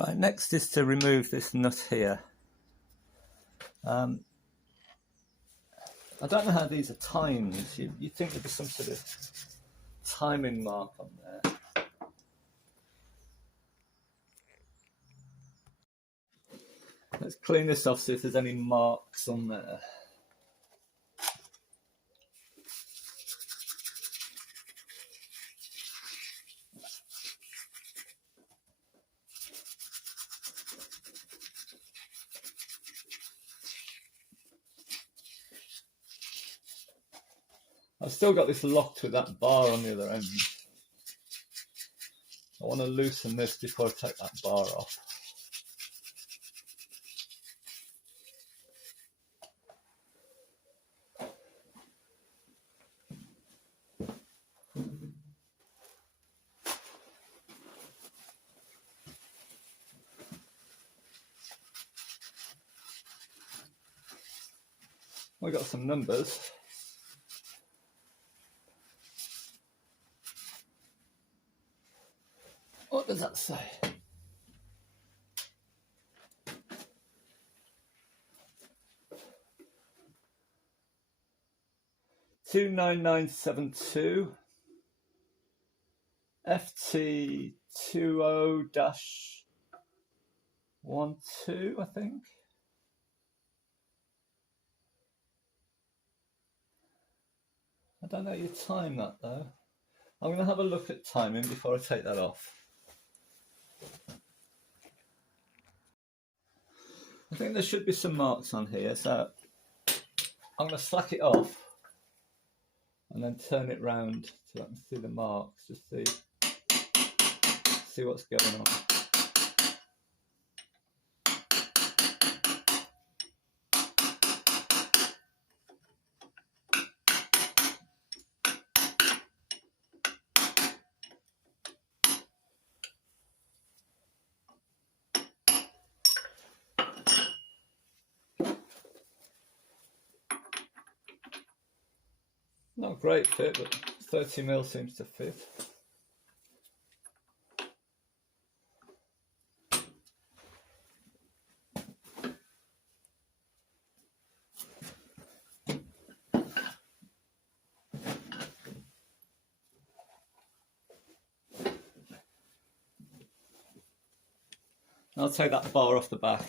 Right, next is to remove this nut here. I don't know how these are timed. You'd think there'd be some sort of timing mark on there. Let's clean this off, see if there's any marks on there. I've still got this locked with that bar on the other end. I want to loosen this before I take that bar off. We got some numbers. What does that say? $29972 FT 20-12, I think. I don't know how you time that though. I'm going to have a look at timing before I take that off. I think there should be some marks on here, so I'm going to slack it off and then turn it round so I can see the marks, just see what's going on. Not a great fit, but 30mm seems to fit. I'll take that bar off the back.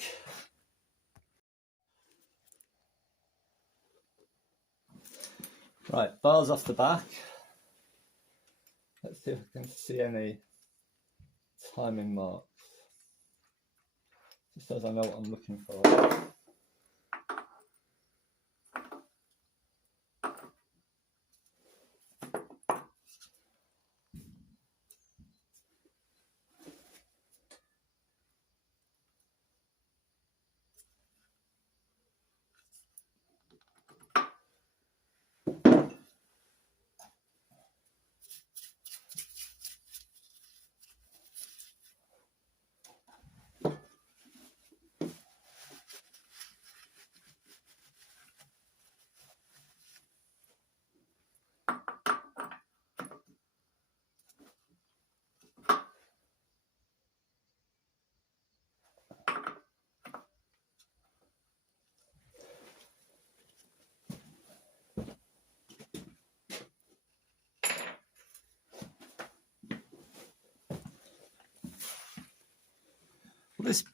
Right, bars off the back. Let's see if I can see any timing marks. Just so as I know what I'm looking for.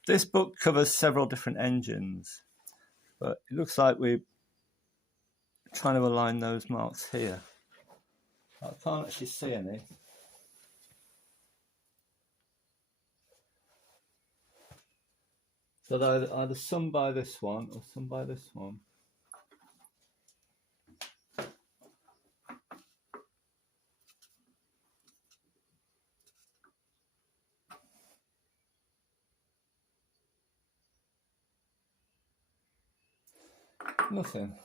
This book covers several different engines, but it looks like we're trying to align those marks here. I can't actually see any. So they're either some by this one or some by this one. Nothing.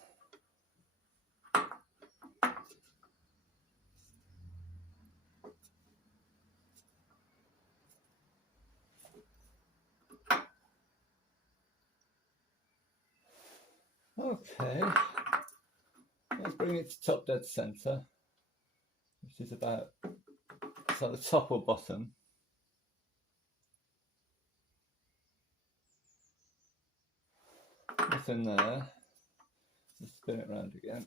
Okay, let's bring it to top dead center, which is about, so the top or bottom. nothing there. Let's spin it around again.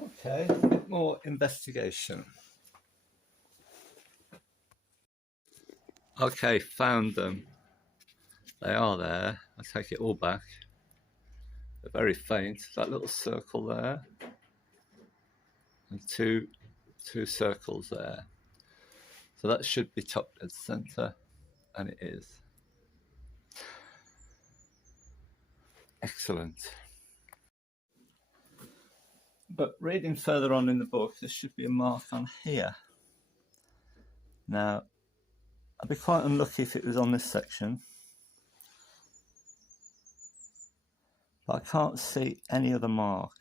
Okay, a bit more investigation. Okay, found them. They are there. I take it all back. They're very faint. That little circle there, and two circles there. So that should be top dead center, and it is. Excellent. But reading further on in the book, there should be a mark on here. Now, I'd be quite unlucky if it was on this section, but I can't see any other mark.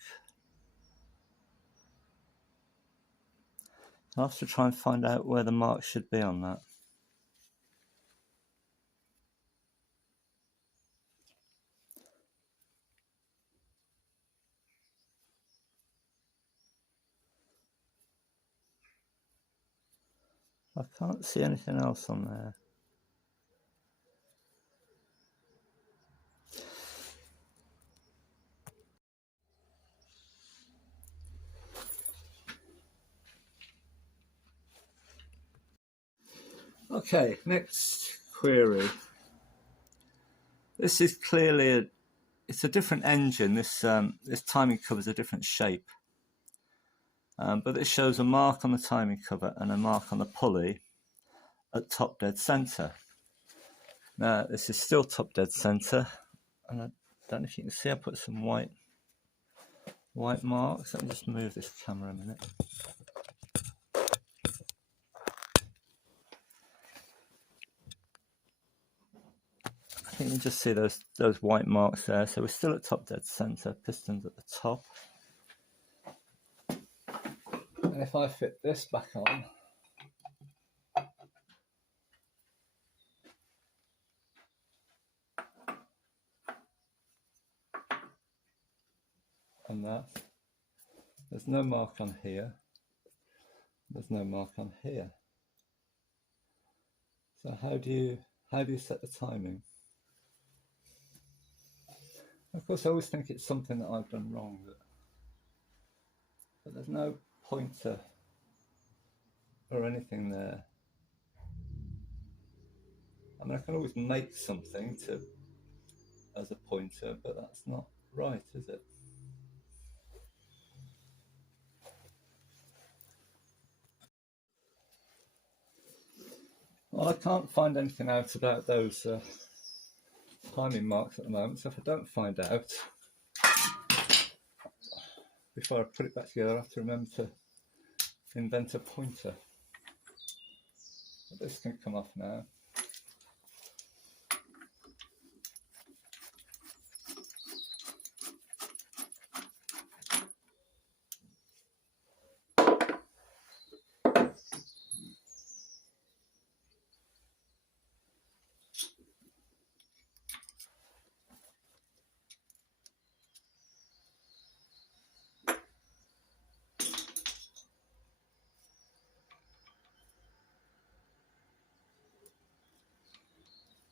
I'll have to try and find out where the mark should be on that. I can't see anything else on there. Okay, next query. This is clearly it's a different engine. This timing cover is a different shape, but it shows a mark on the timing cover and a mark on the pulley at top dead center. Now this is still top dead center, and I don't know if you can see. I put some white marks. Let me just move this camera a minute. I think you can just see those white marks there. So we're still at top dead center. Pistons at the top. And if I fit this back on, and that, there's no mark on here. There's no mark on here. So how do you set the timing? Of course, I always think it's something that I've done wrong, but there's no pointer or anything there. I mean, I can always make something as a pointer, but that's not right, is it? Well, I can't find anything out about those timing marks at the moment, so if I don't find out before I put it back together, I have to remember to invent a pointer. But this can come off now.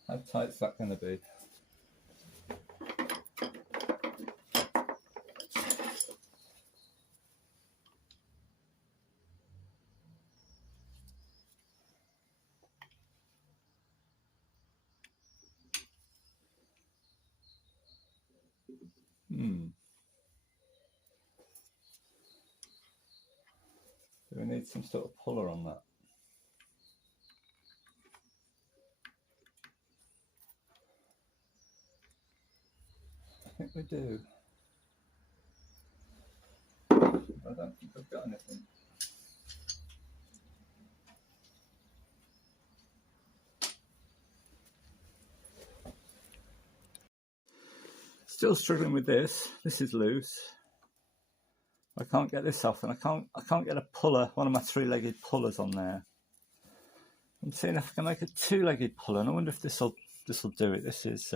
How tight's that going to be? Do we need some sort of puller on that? I think we do. I don't think I've got anything. Still struggling with this. This is loose. I can't get this off, and I can't get a puller, one of my three-legged pullers on there. I'm seeing if I can make a two-legged puller, and I wonder if this will do it. This is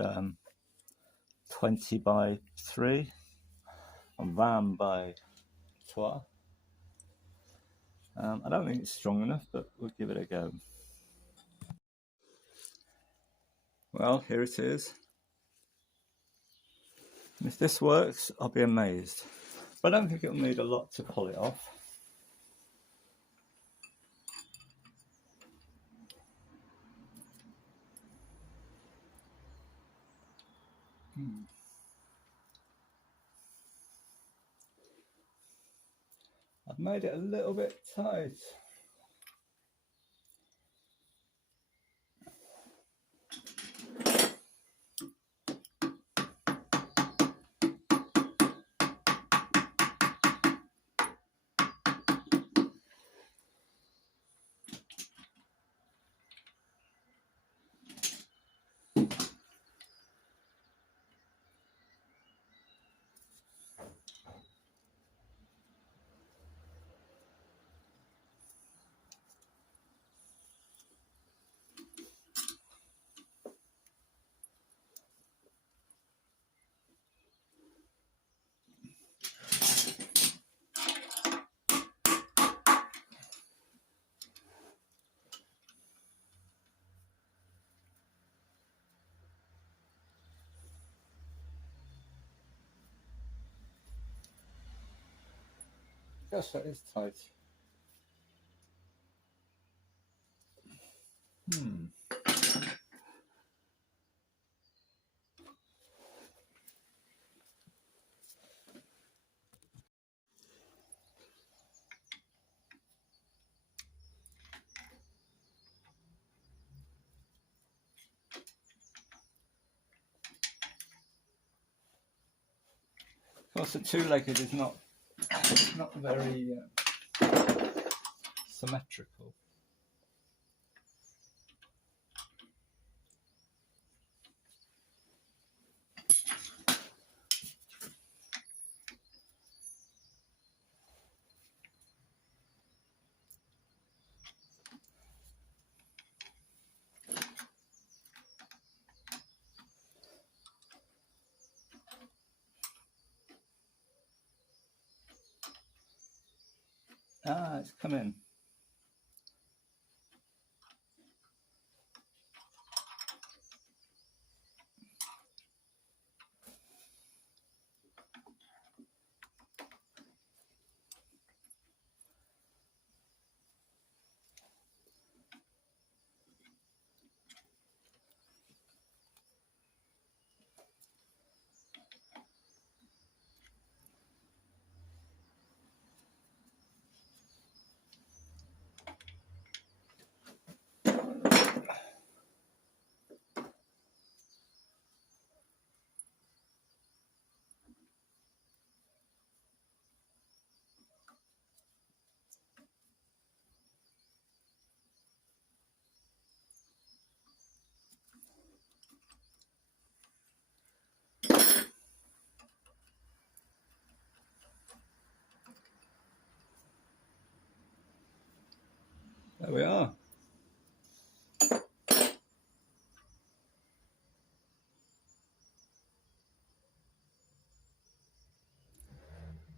20 by 3, and 20 by 3. I don't think it's strong enough, but we'll give it a go. Well, here it is. And if this works, I'll be amazed. But I don't think it'll need a lot to pull it off. I've made it a little bit tight. Yes, that is tight. Of course, the two-legged is not very symmetrical. Ah, it's come in. There we are.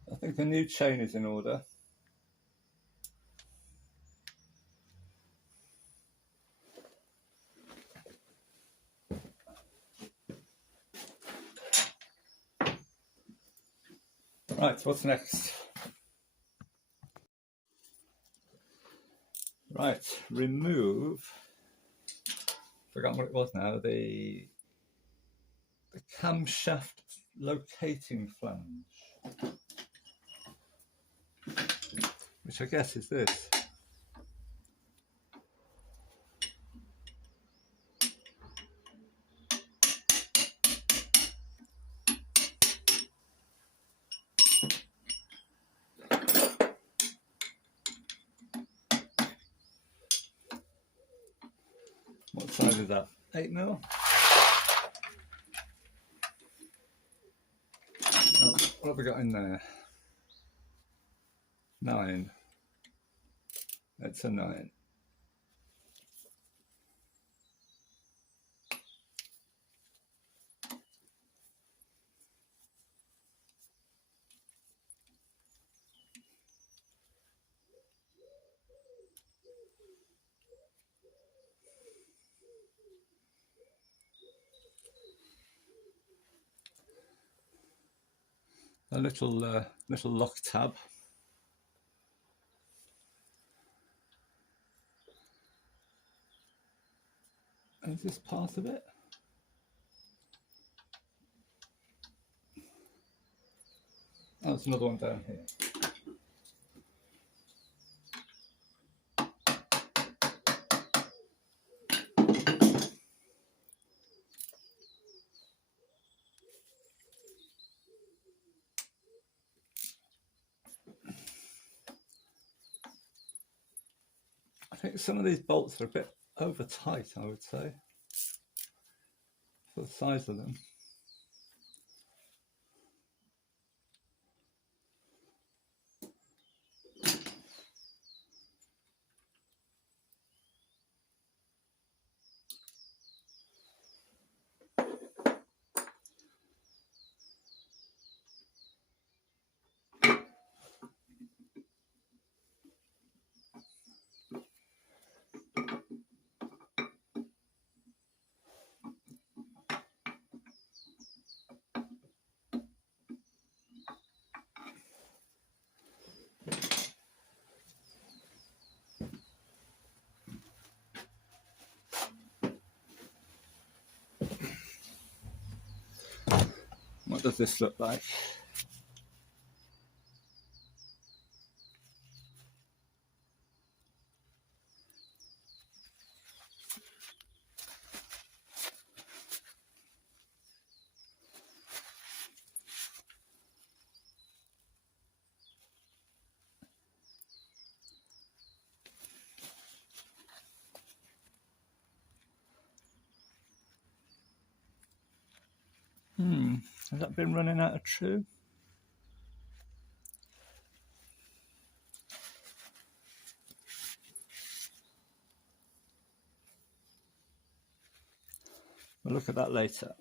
I think the new chain is in order. Right, what's next? Right, remove, forgotten what it was now, the camshaft locating flange, which I guess is this. What size is that? 8mm? Well, what have we got in there? 9. It's a 9. a little lock tab. Is this part of it? Oh, there's another one down here. I think some of these bolts are a bit over tight, I would say, for the size of them. What does this look like? Has that been running out of true? We'll look at that later.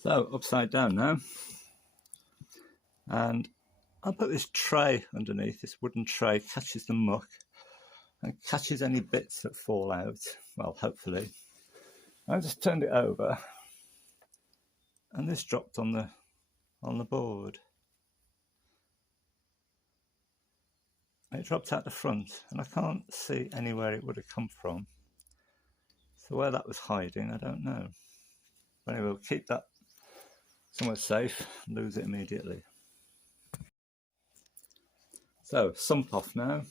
So, upside down now. And I'll put this tray underneath, this wooden tray, catches the muck and catches any bits that fall out. Well, hopefully. I just turned it over and this dropped on the board. It dropped out the front and I can't see anywhere it would have come from. So where that was hiding, I don't know. But anyway, we'll keep that somewhere safe, lose it immediately. So, sump off now.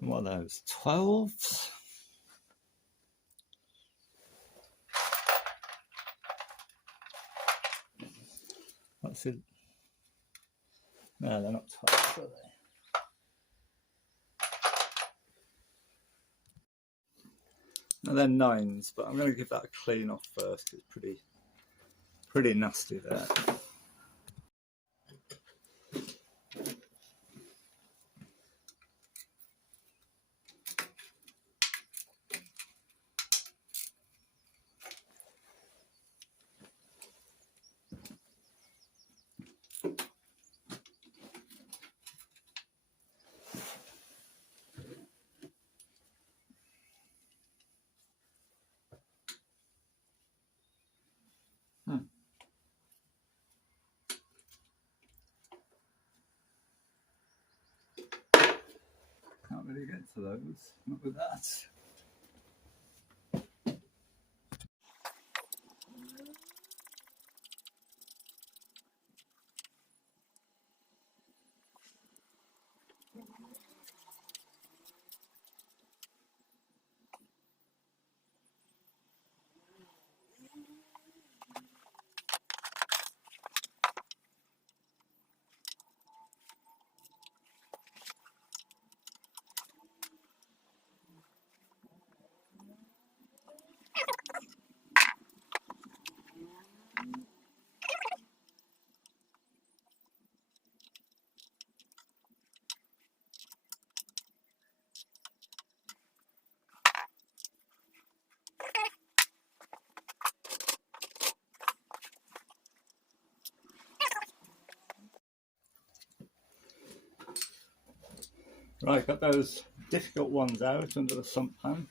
And what are those? 12s? That's it. No, they're not 12s, are they? And then 9s, but I'm going to give that a clean off first. It's pretty nasty there. Can't really get to those, not with that. Right, got those difficult ones out under the sump pan.